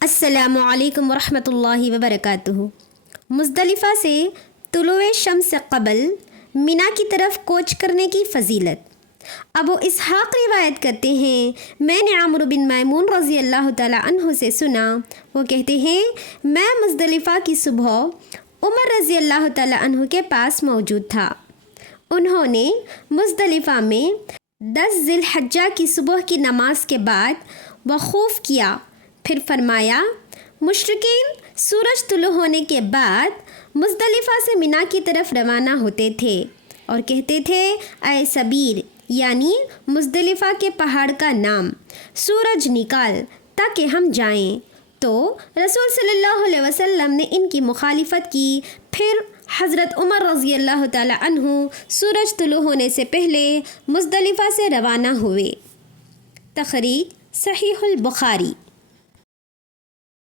السلام علیکم ورحمۃ اللہ وبرکاتہ۔ مزدلفہ سے طلوع شمس سے قبل منا کی طرف کوچ کرنے کی فضیلت۔ ابو اسحاق روایت کرتے ہیں، میں نے عمرو بن میمون رضی اللہ تعالیٰ عنہ سے سنا، وہ کہتے ہیں میں مزدلفہ کی صبح عمر رضی اللہ تعالیٰ عنہ کے پاس موجود تھا۔ انہوں نے مزدلفہ میں 10 ذی الحجہ کی صبح کی نماز کے بعد وقوف کیا، پھر فرمایا مشرکین سورج طلوع ہونے کے بعد مزدلفہ سے منا کی طرف روانہ ہوتے تھے اور کہتے تھے اے سبیر، یعنی مزدلفہ کے پہاڑ کا نام، سورج نکال تاکہ ہم جائیں۔ تو رسول صلی اللہ علیہ وسلم نے ان کی مخالفت کی، پھر حضرت عمر رضی اللہ تعالی عنہ سورج طلوع ہونے سے پہلے مزدلفہ سے روانہ ہوئے۔ تخریج صحیح البخاری۔